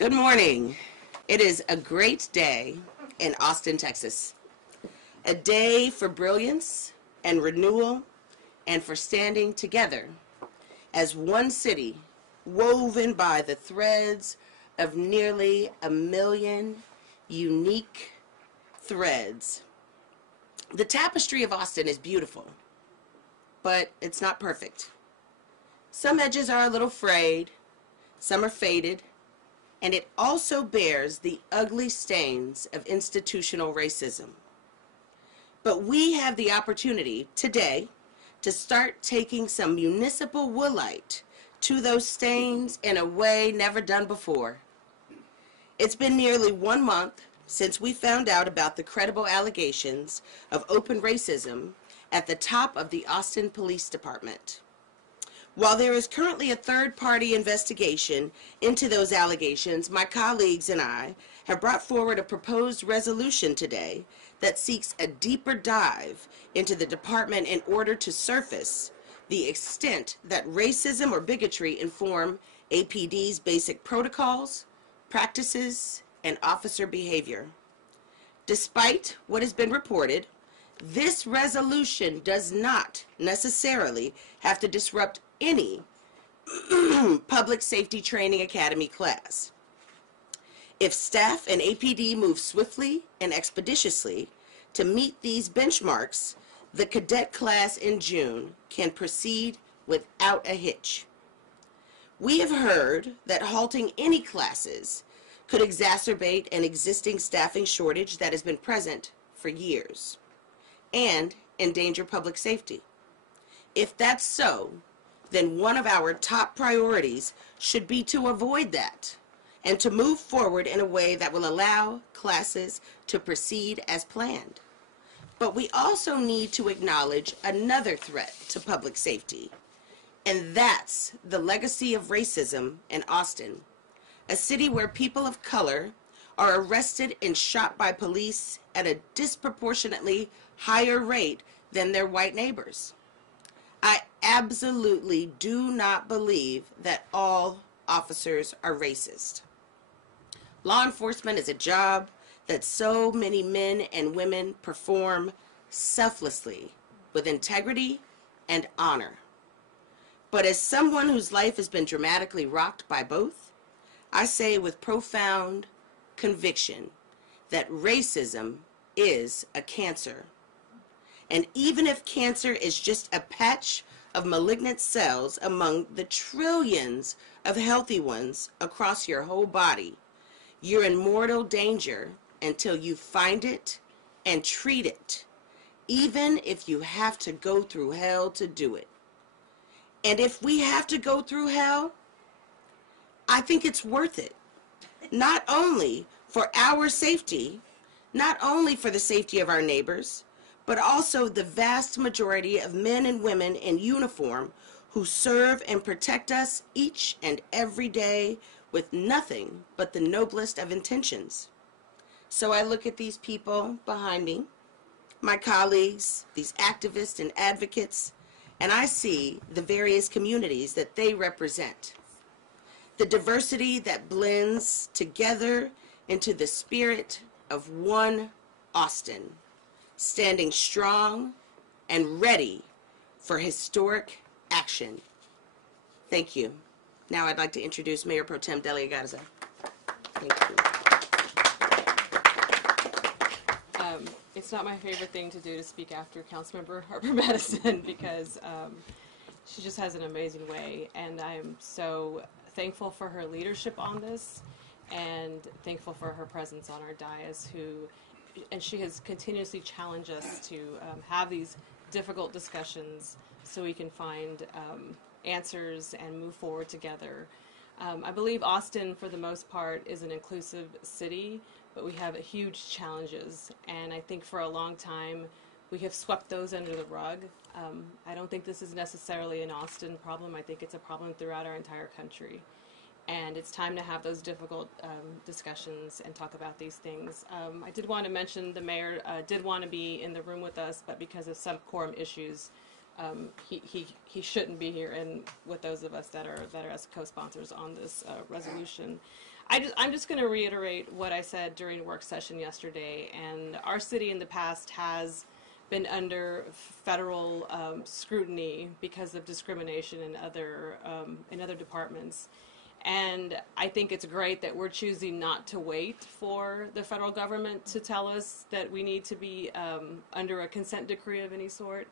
Good morning. It is a great day in Austin, Texas. A day for brilliance and renewal and for standing together as one city woven by the threads of nearly 1,000,000 unique threads. The tapestry of Austin is beautiful, but it's not perfect. Some edges are a little frayed, some are faded, and it also bears the ugly stains of institutional racism. But we have the opportunity today to start taking some municipal woolite to those stains in a way never done before. It's been nearly 1 month since we found out about the credible allegations of open racism at the top of the Austin Police Department. While there is currently a third-party investigation into those allegations, my colleagues and I have brought forward a proposed resolution today that seeks a deeper dive into the department in order to surface the extent that racism or bigotry inform APD's basic protocols, practices, and officer behavior. Despite what has been reported, this resolution does not necessarily have to disrupt any public safety training academy class. If staff and APD move swiftly and expeditiously to meet these benchmarks, the cadet class in June can proceed without a hitch. We have heard that halting any classes could exacerbate an existing staffing shortage that has been present for years and endanger public safety. If that's so, then one of our top priorities should be to avoid that and to move forward in a way that will allow classes to proceed as planned. But we also need to acknowledge another threat to public safety, and that's the legacy of racism in Austin, a city where people of color are arrested and shot by police at a disproportionately higher rate than their white neighbors. I absolutely do not believe that all officers are racist. Law enforcement is a job that so many men and women perform selflessly, with integrity and honor. But as someone whose life has been dramatically rocked by both, I say with profound conviction that racism is a cancer. And even if cancer is just a patch of malignant cells among the trillions of healthy ones across your whole body, you're in mortal danger until you find it and treat it, even if you have to go through hell to do it. And if we have to go through hell, I think it's worth it. Not only for our safety, not only for the safety of our neighbors, but also the vast majority of men and women in uniform who serve and protect us each and every day with nothing but the noblest of intentions. So I look at these people behind me, my colleagues, these activists and advocates, and I see the various communities that they represent. The diversity that blends together into the spirit of one Austin, standing strong and ready for historic action. Thank you. Now I'd like to introduce Mayor Pro Tem Delia Garza. Thank you. It's not my favorite thing to do to speak after Councilmember Harper Madison because she just has an amazing way, and I am so thankful for her leadership on this and thankful for her presence on our dais, and she has continuously challenged us to have these difficult discussions so we can find answers and move forward together. I believe Austin, for the most part, is an inclusive city, but we have huge challenges, and I think for a long time we have swept those under the rug. I don't think this is necessarily an Austin problem. I think it's a problem throughout our entire country. And it's time to have those difficult discussions and talk about these things. I did want to mention the mayor did want to be in the room with us, but because of some quorum issues, he shouldn't be here, and with those of us that are as co-sponsors on this resolution. I'm just going to reiterate what I said during work session yesterday. And our city in the past has been under federal scrutiny because of discrimination in other departments. And I think it's great that we're choosing not to wait for the federal government to tell us that we need to be under a consent decree of any sort.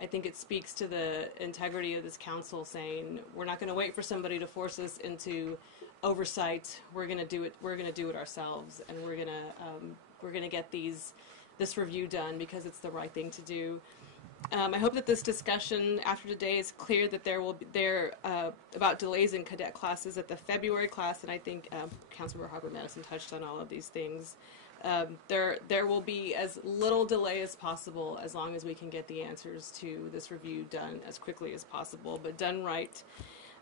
I think it speaks to the integrity of this council saying we're not going to wait for somebody to force us into oversight. We're going to do it. We're going to do it ourselves, and we're going to get this review done because it's the right thing to do. I hope that this discussion after today is clear that there about delays in cadet classes at the February class, and I think Councilmember Harper-Madison touched on all of these things. There will be as little delay as possible as long as we can get the answers to this review done as quickly as possible, but done right.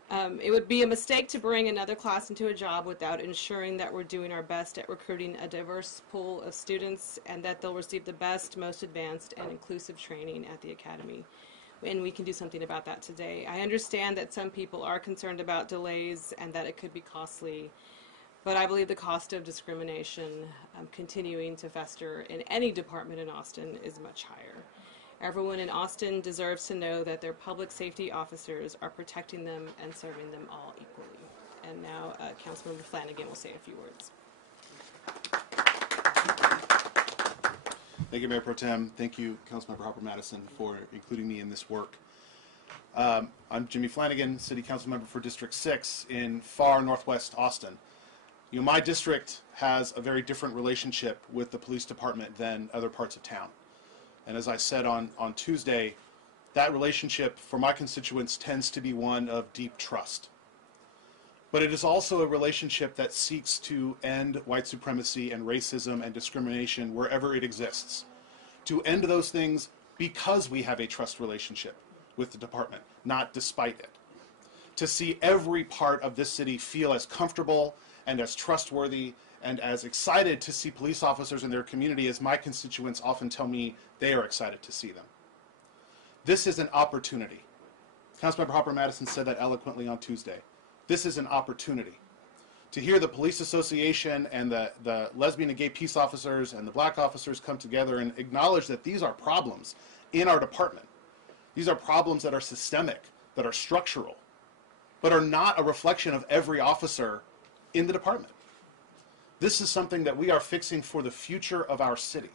It would be a mistake to bring another class into a job without ensuring that we're doing our best at recruiting a diverse pool of students and that they'll receive the best, most advanced, and inclusive training at the academy. And we can do something about that today. I understand that some people are concerned about delays and that it could be costly, but I believe the cost of discrimination continuing to fester in any department in Austin is much higher. Everyone in Austin deserves to know that their public safety officers are protecting them and serving them all equally. And now Councilmember Flanagan will say a few words. Thank you, Mayor Pro Tem. Thank you, Councilmember Harper-Madison, for including me in this work. I'm Jimmy Flanagan, City Council Member for District 6 in far northwest Austin. You know, my district has a very different relationship with the police department than other parts of town. And as I said on Tuesday, that relationship for my constituents tends to be one of deep trust. But it is also a relationship that seeks to end white supremacy and racism and discrimination wherever it exists. To end those things because we have a trust relationship with the department, not despite it. To see every part of this city feel as comfortable and as trustworthy and as excited to see police officers in their community as my constituents often tell me they are excited to see them. This is an opportunity. Councilmember Harper-Madison said that eloquently on Tuesday. This is an opportunity. To hear the police association and the lesbian and gay peace officers and the black officers come together and acknowledge that these are problems in our department. These are problems that are systemic, that are structural, but are not a reflection of every officer in the department. This is something that we are fixing for the future of our city.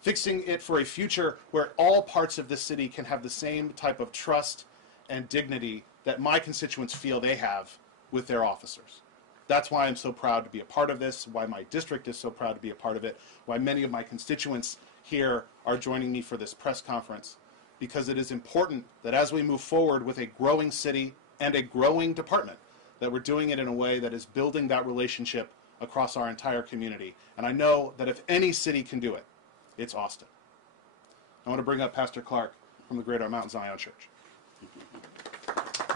Fixing it for a future where all parts of the city can have the same type of trust and dignity that my constituents feel they have with their officers. That's why I'm so proud to be a part of this, why my district is so proud to be a part of it, why many of my constituents here are joining me for this press conference, because it is important that as we move forward with a growing city and a growing department, that we're doing it in a way that is building that relationship across our entire community. And I know that if any city can do it, it's Austin. I want to bring up Pastor Clark from the Greater Mount Zion Church.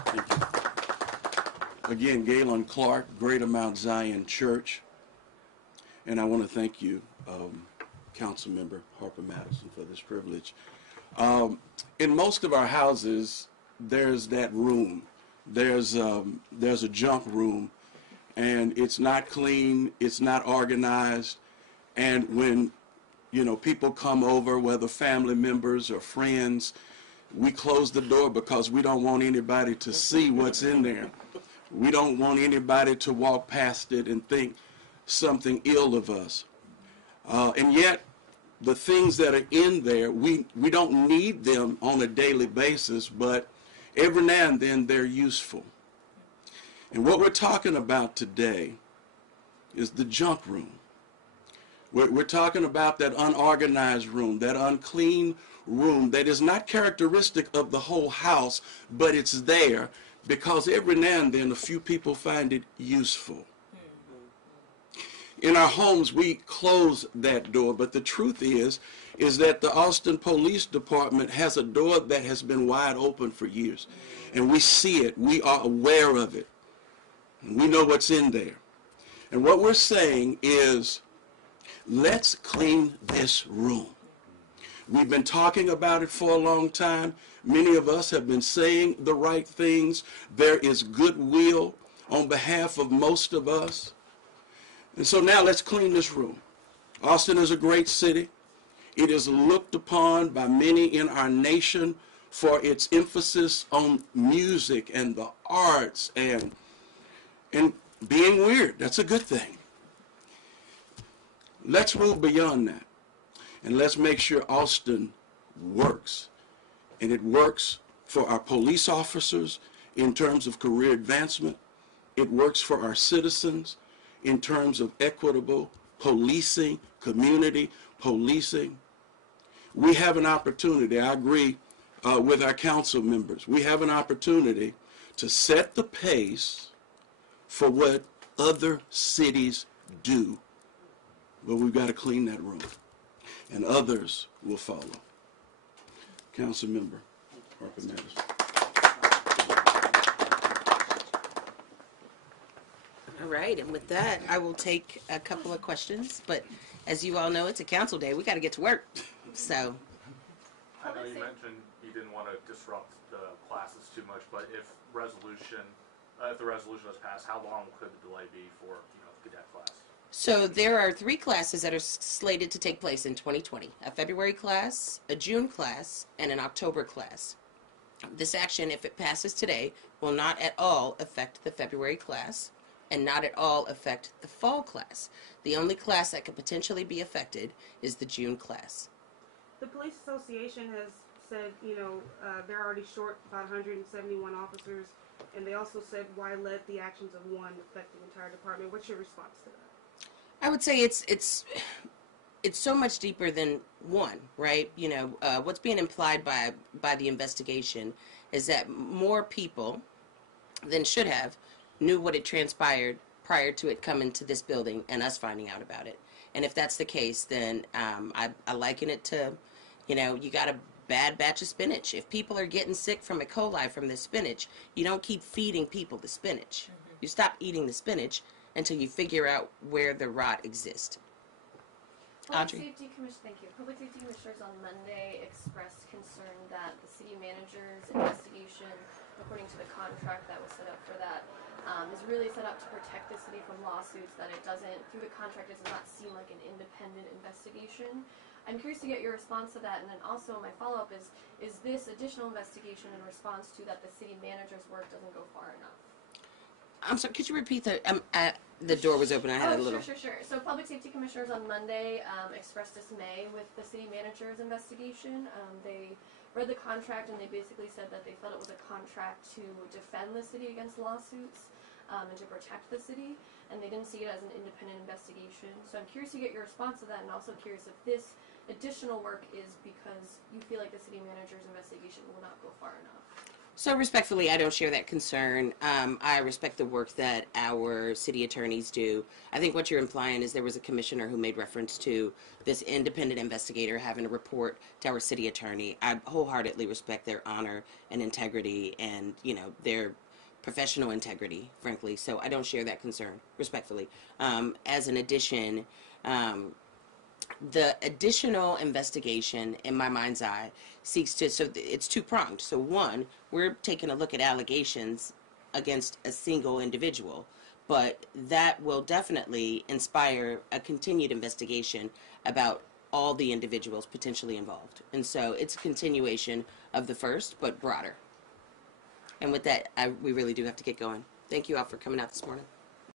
Thank you. Again, Galen Clark, Greater Mount Zion Church. And I want to thank you, Councilmember Harper-Madison, for this privilege. In most of our houses, there's that room. There's a junk room, and it's not clean, it's not organized, and when people come over, whether family members or friends, we close the door because we don't want anybody to see what's in there. We don't want anybody to walk past it and think something ill of us. And yet, the things that are in there, we don't need them on a daily basis, but every now and then they're useful. And what we're talking about today is the junk room. We're talking about that unorganized room, that unclean room that is not characteristic of the whole house, but it's there because every now and then a few people find it useful. In our homes, we close that door, but the truth is that the Austin Police Department has a door that has been wide open for years. And we see it. We are aware of it. We know what's in there. And what we're saying is, let's clean this room. We've been talking about it for a long time. Many of us have been saying the right things. There is goodwill on behalf of most of us. And so now let's clean this room. Austin is a great city. It is looked upon by many in our nation for its emphasis on music and the arts and being weird. That's a good thing. Let's move beyond that. And let's make sure Austin works. And it works for our police officers in terms of career advancement. It works for our citizens in terms of equitable policing, community policing. We have an opportunity, I agree with our council members, we have an opportunity to set the pace for what other cities do. But we've got to clean that room, and others will follow. Council Member Harper Madison. All right, and with that, I will take a couple of questions. But as you all know, it's a council day. We got to get to work. So, I know you mentioned you didn't want to disrupt the classes too much, but if the resolution was passed, how long could the delay be for the cadet class? so there are 3 classes that are slated to take place in 2020: a February class, a June class, and an October class. This action, if it passes today, will not at all affect the February class and not at all affect the fall class. The only class that could potentially be affected is the June class. The police association has said, they're already short about 171 officers, and they also said, why let the actions of one affect the entire department? What's your response to that? I would say it's so much deeper than one, right? What's being implied by the investigation is that more people than should have knew what had transpired prior to it coming to this building and us finding out about it. And if that's the case, then I liken it to, you got a bad batch of spinach. If people are getting sick from E. coli from the spinach, you don't keep feeding people the spinach. Mm-hmm. You stop eating the spinach until you figure out where the rot exists. Public Safety Commissioners on Monday expressed concern that the city manager's investigation, according to the contract that was set up for that, is really set up to protect the city from lawsuits, that it doesn't, through the contract, it does not seem like an independent investigation. I'm curious to get your response to that, and then also my follow-up is this additional investigation in response to that the city manager's work doesn't go far enough? I'm sorry, could you repeat that? The door was open. I had a little... Sure. So Public Safety Commissioners on Monday expressed dismay with the city manager's investigation. They read the contract and they basically said that they felt it was a contract to defend the city against lawsuits and to protect the city, and they didn't see it as an independent investigation. So I'm curious to get your response to that, and also curious if this additional work is because you feel like the city manager's investigation will not go far enough. So respectfully, I don't share that concern. I respect the work that our city attorneys do. I think what you're implying is there was a commissioner who made reference to this independent investigator having to report to our city attorney. I wholeheartedly respect their honor and integrity and, their professional integrity, frankly. So I don't share that concern, respectfully. As an addition, the additional investigation, in my mind's eye, seeks to, so it's two-pronged. So one, we're taking a look at allegations against a single individual, but that will definitely inspire a continued investigation about all the individuals potentially involved. And so it's a continuation of the first, but broader. And with that, we really do have to get going. Thank you all for coming out this morning.